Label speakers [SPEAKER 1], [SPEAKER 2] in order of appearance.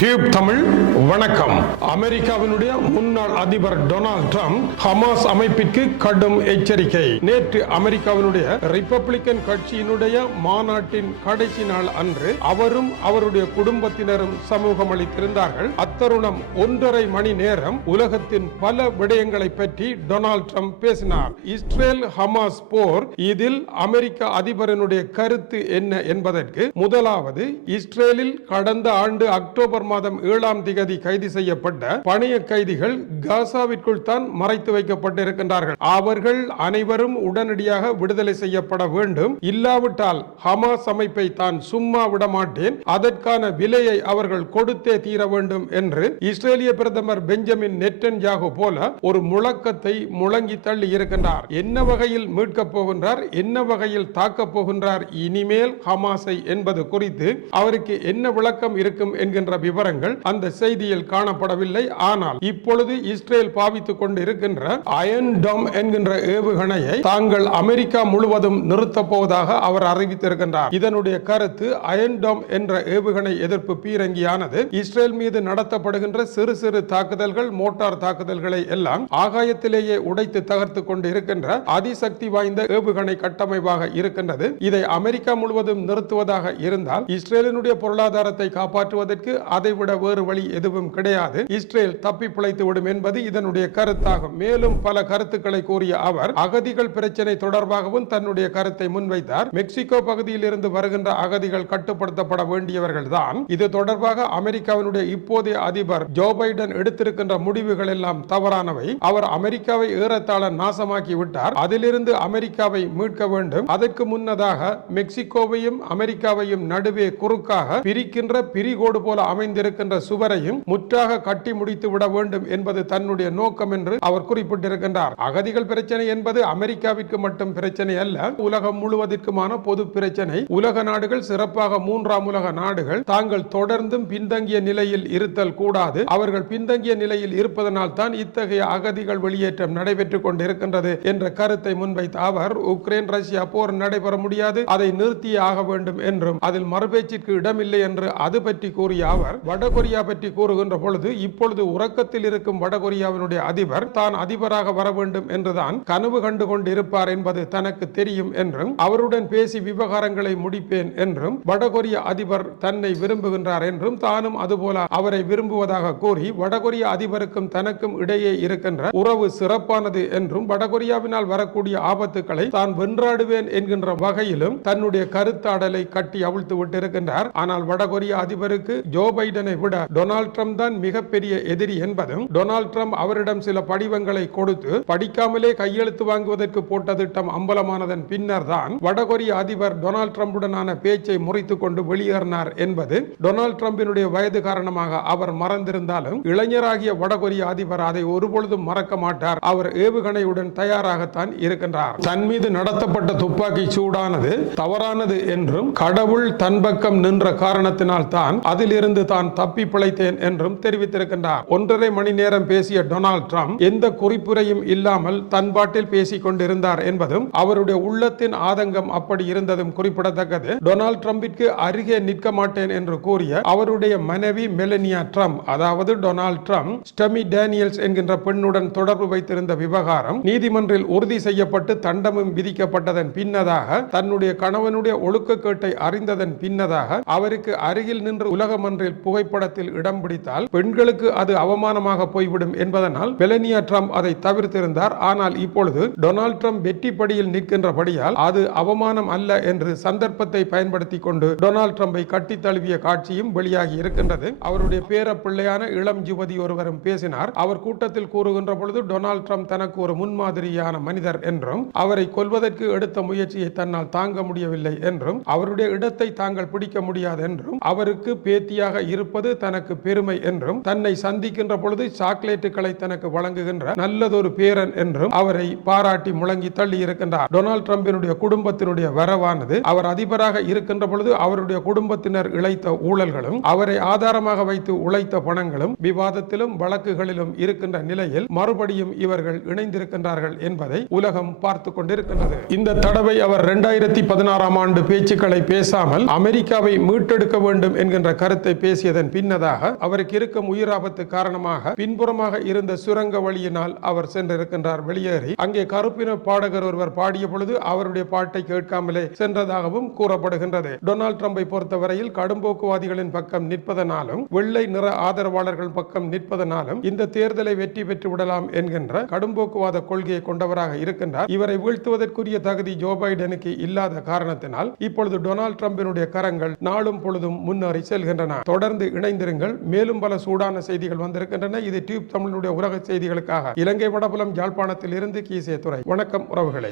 [SPEAKER 1] Tube Tamil வணக்கம். அமெரிக்காவினுடைய முன்னாள் அதிபர் டொனால்ட் ட்ரம்ப் ஹமாஸ் அமைப்பிற்கு கடும் எச்சரிக்கை. நேற்று அமெரிக்காவினுடைய ரிப்பப்ளிக்கன் கட்சியினுடைய மாநாட்டின் கடைசி நாள் அன்று அவரும் அவருடைய குடும்பத்தினரும் சமூகம் அளித்திருந்தார்கள். அத்தருணம் ஒன்றரை மணி நேரம் உலகத்தின் பல விடயங்களை பற்றி டொனால்ட் ட்ரம்ப் பேசினார். இஸ்ரேல் ஹமாஸ் போர் இதில் அமெரிக்க அதிபரனுடைய கருத்து என்ன என்பதற்கு முதலாவது இஸ்ரேலில் கடந்த ஆண்டு அக்டோபர் மாதம் ஏழாம் திகதி கைது செய்யப்பட்ட பணைய கைதிகள் காசாவிற்குள் தான் மறைத்து வைக்கப்பட்டிருக்கின்றார்கள். அவர்கள் அனைவரும் உடனடியாக விடுதலை செய்யப்பட வேண்டும். இல்லாவிட்டால் ஹமாஸ் அமைப்பை தான் சும்மா விடமாட்டேன். அதற்கான விலையை அவர்கள் கொடுத்தே தீர வேண்டும் என்று இஸ்ரேலிய பிரதமர் பெஞ்சமின் நெட்டன்யாகு போல ஒரு முழக்கத்தை முழங்கி தள்ளி இருக்கின்றார். என்ன வகையில் மீட்கப் போகின்றார்? என்ன வகையில் தாக்கப் போகின்றார்? இனிமேல் ஹமாஸை என்பது குறித்து அவருக்கு என்ன விளக்கம் இருக்கும் என்கின்ற விவரங்கள் அந்த செய்தியில் காணப்படவில்லை. ஆனால் இப்பொழுது இஸ்ரேல் பாவித்துக் கொண்டு இருக்கின்ற அயன் டம் என்கின்ற ஏவுகணையை தாங்கள் அமெரிக்கா முழுவதும் நிறுத்தப் போவதாக அவர் அறிவித்திருக்கின்றார். இதனுடைய கருத்து அயன் டம் என்ற ஏவுகணை எதிர்ப்பு பீரங்கியானது இஸ்ரேல் மீது நடத்தப்படுகின்ற சிறு சிறு தாக்குதல்கள் மோட்டார் தாக்குதல்களை எல்லாம் ஆகாயத்திலேயே உடைத்து தகர்த்து கொண்டு இருக்கின்ற அதிசக்தி வாய்ந்த ஏவுகணை கட்டமைப்பாக இருக்கின்றது. இதை அமெரிக்கா முழுவதும் நிறுத்துவதாக இருந்தால் இஸ்ரேலினுடைய பொருளாதாரத்தை காப்பாற்றுவதற்கு அதை அதைவிட வேறு வழி எதுவும் கிடையாது. இஸ்ரேல் தப்பி பிழைத்து விடும் என்பது இதனுடைய கருத்தாகும். மேலும் பல கருத்துக்களை கூறிய அவர் அகதிகள் பிரச்சனை தொடர்பாகவும் தன்னுடைய கருத்தை முன்வைத்தார். மெக்சிகோ பகுதியில் இருந்து வருகின்ற அகதிகள் கட்டுப்படுத்தப்பட வேண்டியவர்கள் தான் இது தொடர்பாக அமெரிக்காவினுடைய இப்போதைய அதிபர் ஜோ பைடன் எடுத்திருக்கின்ற முடிவுகள் எல்லாம் தவறானவை. அவர் அமெரிக்காவை ஏறத்தாழ நாசமாக்கி விட்டார் அதிலிருந்து அமெரிக்காவை மீட்க வேண்டும். அதற்கு முன்னதாக மெக்சிகோவையும் அமெரிக்காவையும் நடுவே குறுக்காக பிரிக்கின்ற பிரிகோடு போல அமைந்திருக்கின்ற சுவரையும் முற்றாக கட்டி முடித்து விட வேண்டும் என்பது தன்னுடைய நோக்கம் என்று அவர் குறிப்பிட்டிருக்கின்றார். அகதிகள் பிரச்சனை என்பது அமெரிக்காவிற்கு மட்டும் பிரச்சனை அல்ல உலகம் முழுவதற்குமான பொது பிரச்சனை. உலக நாடுகள் சிறப்பாக மூன்றாம் உலக நாடுகள் தாங்கள் தொடர்ந்தும் பின்தங்கிய நிலையில் இருத்தல் கூடாது. அவர்கள் பின்தங்கிய நிலையில் இருப்பதனால் தான் இத்தகைய அகதிகள் வெளியேற்றம் நடைபெற்றுக் கொண்டிருக்கின்றது என்ற கருத்தை முன்வைத்த அவர் உக்ரைன் ரஷ்யா போர் நடைபெற முடியாது அதை நிறுத்தியே ஆக வேண்டும் என்றும் அதில் மறுபேச்சிற்கு இடமில்லை என்று அது பற்றி கூறிய அவர் வடகொரியா பற்றி கூறுகின்ற பொழுது இப்பொழுது உறக்கத்தில் இருக்கும் வடகொரியாவினுடைய அதிபர் தான் அதிபராக வர வேண்டும் என்றுதான் கனவு கண்டு கொண்டிருப்பார் என்பது தனக்கு தெரியும் என்றும் அவருடன் பேசி விவகாரங்களை முடிப்பேன் என்றும் வடகொரிய அதிபர் தன்னை விரும்புகின்றார் என்றும் தானும் அதுபோல அவரை விரும்புவதாக கூறி வடகொரிய அதிபருக்கும் தனக்கும் இடையே இருக்கின்ற உறவு சிறப்பானது என்றும் வடகொரியாவினால் வரக்கூடிய ஆபத்துக்களை தான் வென்றாடுவேன் என்கின்ற வகையிலும் தன்னுடைய கருத்தாடலை கட்டி அவிழ்த்து விட்டிருக்கின்றார். ஆனால் வடகொரிய அதிபருக்கு ஜோ பைடன் விட டொனால்ட் ட்ரம்ப் தான் மிகப்பெரிய எதிரி என்பதும் டொனால்ட் ட்ரம்ப் அவரிடம் சில படிவங்களை கொடுத்து படிக்காமலே கையெழுத்து வாங்குவதற்கு போட்ட திட்டம் அம்பலமானதன் பின்னர் தான் வடகொரிய அதிபர் டொனால்ட் ட்ரம்புடனான பேச்சை முறித்துக் கொண்டு வெளியேறினார் என்பது டொனால்ட் ட்ரம்பினுடைய வயது காரணமாக அவர் மறந்திருந்தாலும் இளைஞராகிய வடகொரிய அதிபர் அதை ஒருபொழுதும் மறக்க மாட்டார். அவர் ஏவுகணையுடன் தயாராகத்தான் இருக்கின்றார். தன் மீது நடத்தப்பட்ட துப்பாக்கி சூடானது தவறானது என்றும் கடவுள் தன் பக்கம் நின்ற காரணத்தினால் தான் அதிலிருந்து தான் தப்பி பிழைத்தேன் என்றும் தெரிவித்திருக்கின்றார். ஒன்றரை மணி நேரம் பேசிய டொனால்ட் ட்ரம்ப் எந்த குறிப்புரையும் இல்லாமல் தன்பாட்டில் பேசிக் கொண்டிருந்தார் என்பதும் அவருடைய உள்ளத்தின் ஆதங்கம் அப்படி இருந்ததும் குறிப்பிடத்தக்கது. டொனால்ட் ட்ரம்பிற்கு அருகே நிற்க மாட்டேன் என்று கூறிய அவருடைய மனைவி மெலனியா ட்ரம்ப் அதாவது டொனால்ட் ட்ரம்ப் ஸ்டெமி டேனியல்ஸ் என்கின்ற பெண்ணுடன் தொடர்பு வைத்திருந்த விவகாரம் நீதிமன்றில் உறுதி செய்யப்பட்டு தண்டமும் விதிக்கப்பட்டதன் பின்னதாக தன்னுடைய கணவனுடைய ஒழுக்கக்கேட்டை அறிந்ததன் பின்னதாக அவருக்கு அருகில் நின்று உலகமன்றில் புகைப்படத்தில் இடம் பிடித்தால் பெண்களுக்கு அது அவமானமாக போய்விடும் என்பதனால் மெலனியா ட்ரம்ப் அதை தவிர்த்திருந்தார். ஆனால் இப்பொழுது டொனால்ட் ட்ரம்ப் வெற்றி படியில் நிற்கின்றபடியால் அது அவமானம் அல்ல என்று சந்தர்ப்பத்தை பயன்படுத்தி கொண்டு டொனால்ட் ட்ரம்பை கட்டி தழுவிய காட்சியும் வெளியாகி இருக்கின்றது. அவருடைய பேர பிள்ளையான இளம் யுவதி ஒருவரும் பேசினார். அவர் கூட்டத்தில் கூறுகின்ற பொழுது டொனால்ட் ட்ரம்ப் தனக்கு ஒரு முன்மாதிரியான மனிதர் என்றும் அவரை கொல்வதற்கு எடுத்த முயற்சியை தன்னால் தாங்க முடியவில்லை என்றும் அவருடைய இடத்தை தாங்கள் பிடிக்க முடியாது என்றும் அவருக்கு பேத்தியாக இருப்பது தனக்கு பெருமை என்றும் தன்னை சந்திக்கின்ற பொழுது சாக்லேட்டுகளை தனக்கு வழங்குகின்ற நல்லதொரு பேரன் என்றும் அவரை பாராட்டி முழங்கி தள்ளி இருக்கின்றார். டொனால்டு டிரம்பினுடைய குடும்பத்தினுடைய வரவானது அவர் அதிபராக இருக்கின்ற பொழுது அவருடைய குடும்பத்தினர் இழைத்த ஊழல்களும் அவரை ஆதாரமாக வைத்து உழைத்த பணங்களும் விவாதத்திலும் வழக்குகளிலும் இருக்கின்ற நிலையில் மறுபடியும் இவர்கள் இணைந்திருக்கின்றார்கள் என்பதை உலகம் பார்த்து கொண்டிருக்கின்றது. இந்த தடவை அவர் இரண்டாயிரத்தி பதினாறாம் ஆண்டு பேச்சுக்களை பேசாமல் அமெரிக்காவை மீட்டெடுக்க வேண்டும் என்கின்ற கருத்தை பேசி பேசியதன் பின்னதாக அவருக்கு இருக்கும் உயிராபத்து காரணமாக பின்புறமாக இருந்த சுரங்க வழியினால் அவர் சென்றிருக்கின்றார் வெளியேறி. அங்கே கருப்பின பாடகர் ஒருவர் பாடிய பொழுது அவருடைய பாட்டை கேட்காமலே சென்றதாகவும் கூறப்படுகின்றது. டொனால்டு ட்ரம்பை பொறுத்தவரையில் கடும்போக்குவாதிகளின் பக்கம் நிற்பதனாலும் வெள்ளை நிற ஆதரவாளர்கள் பக்கம் நிற்பதனாலும் இந்த தேர்தலை வெற்றி பெற்று விடலாம் என்கின்ற கடும்போக்குவாத கொள்கையை கொண்டவராக இருக்கின்றார். இவரை வீழ்த்துவதற்குரிய தகுதி ஜோ பைடனுக்கு இல்லாத காரணத்தினால் இப்பொழுது டொனால்ட் ட்ரம்பினுடைய கரங்கள் நாளும் பொழுதும் முன்னேறி செல்கின்றன. தொடர்ந்து இணைந்திருங்கள். மேலும் பல சூடான செய்திகள் வந்திருக்கின்றன. இது டியூப் தமிழனுடைய உலக செய்திகளுக்காக. இலங்கை வடபுலம் யாழ்ப்பாணத்தில் இருந்து கீசே துறை வணக்கம் உறவுகளே.